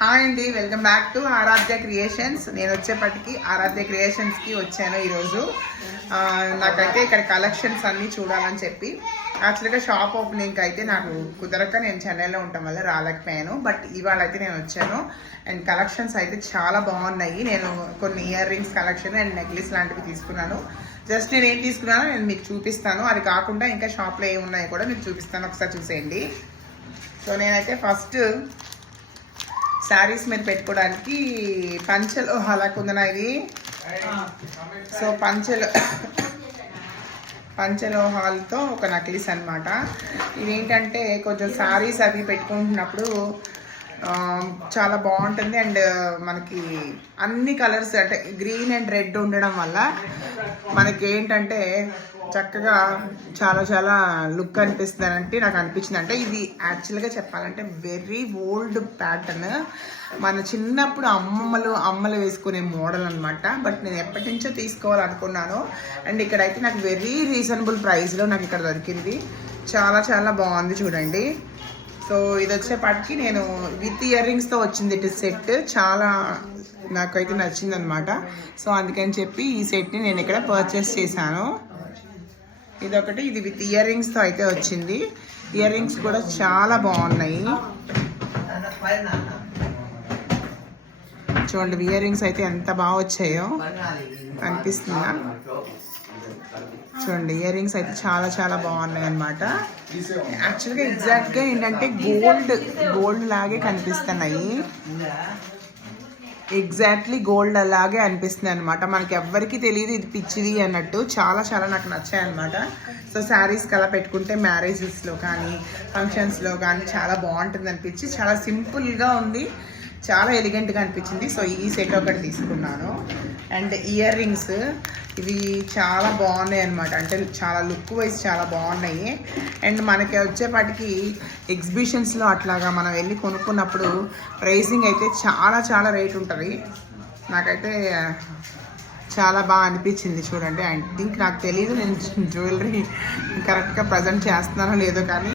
Hi అండి, welcome back to Aaradhya Creations. నేను వచ్చేపటికి ఆరాధ్య క్రియేషన్స్కి వచ్చాను ఈరోజు. నాకైతే ఇక్కడ కలెక్షన్స్ అన్నీ చూడాలని చెప్పి యాక్చువల్గా షాప్ ఓపెనింగ్కి అయితే నాకు కుదరక నేను చెన్నైలో ఉండటం వల్ల రాలేకపోయాను. బట్ ఇవాళ అయితే నేను వచ్చాను అండ్ కలెక్షన్స్ అయితే చాలా బాగున్నాయి. నేను కొన్ని ear rings collection and necklace లాంటివి తీసుకున్నాను. జస్ట్ నేను ఏం తీసుకున్నానో నేను మీకు చూపిస్తాను. అది కాకుండా ఇంకా షాప్లో ఏమి ఉన్నాయో కూడా మీకు చూపిస్తాను, ఒకసారి చూసేయండి. సో నేనైతే ఫస్ట్ శారీస్ మీద పెట్టుకోవడానికి పంచలో అలా కుందన ఇది. సో పంచలోహాలతో ఒక నక్లీస్ అనమాట. ఇదేంటంటే కొంచెం శారీస్ అవి పెట్టుకుంటున్నప్పుడు చాలా బాగుంటుంది అండ్ మనకి అన్ని కలర్స్ అంటే గ్రీన్ అండ్ రెడ్ ఉండడం వల్ల మనకి ఏంటంటే చక్కగా చాలా చాలా లుక్ అనిపిస్తుంది అంటే నాకు అనిపించింది. అంటే ఇది యాక్చువల్గా చెప్పాలంటే వెరీ ఓల్డ్ ప్యాటర్న్, మన చిన్నప్పుడు అమ్మలు వేసుకునే మోడల్ అనమాట. బట్ నేను ఎప్పటి నుంచో తీసుకోవాలనుకున్నాను అండ్ ఇక్కడైతే నాకు వెరీ రీజనబుల్ ప్రైస్లో నాకు ఇక్కడ దొరికింది. చాలా చాలా బాగుంది చూడండి. సో ఇది వచ్చేపాటికి నేను విత్ ఇయర్ రింగ్స్తో వచ్చింది ఇటు సెట్. చాలా నాకైతే నచ్చింది అనమాట. సో అందుకని చెప్పి ఈ సెట్ని నేను ఇక్కడ పర్చేస్ చేశాను. ఇదొకటి, ఇది విత్ ఇయర్ రింగ్స్తో అయితే వచ్చింది. ఇయర్ రింగ్స్ కూడా చాలా బాగున్నాయి చూడండి. ఇయర్ రింగ్స్ అయితే ఎంత బాగా వచ్చాయో అనిపిస్తుందా చూడండి. ఇయర్ రింగ్స్ అయితే చాలా చాలా బాగున్నాయి అనమాట. యాక్చువల్గా ఎగ్జాక్ట్గా ఏంటంటే గోల్డ్ లాగే కనిపిస్తున్నాయి. ఎగ్జాక్ట్లీ గోల్డ్ అలాగే అనిపిస్తుంది అనమాట. మనకి ఎవ్వరికి తెలియదు ఇది పిచ్చిది అన్నట్టు. చాలా చాలా నాకు నచ్చాయి అనమాట. సో శారీస్కి అలా పెట్టుకుంటే మ్యారేజెస్లో కానీ ఫంక్షన్స్లో కానీ చాలా బాగుంటుంది అనిపించి చాలా సింపుల్గా ఉంది, చాలా ఎలిగెంట్గా అనిపించింది. సో ఈ సెట్ ఒకటి తీసుకున్నాను. అండ్ ఇయర్ రింగ్స్ ఇవి చాలా బాగున్నాయి అనమాట. అంటే చాలా లుక్ వైజ్ చాలా బాగున్నాయి. అండ్ మనకి వచ్చేపాటికి ఎగ్జిబిషన్స్లో అట్లాగా మనం వెళ్ళి కొనుక్కున్నప్పుడు ప్రైసింగ్ అయితే చాలా చాలా రేట్ ఉంటుంది. నాకైతే చాలా బాగా అనిపించింది చూడండి. ఐ థింక్ నాకు తెలియదు నేను జ్యువెలరీ కరెక్ట్గా ప్రజెంట్ చేస్తున్నానో లేదో కానీ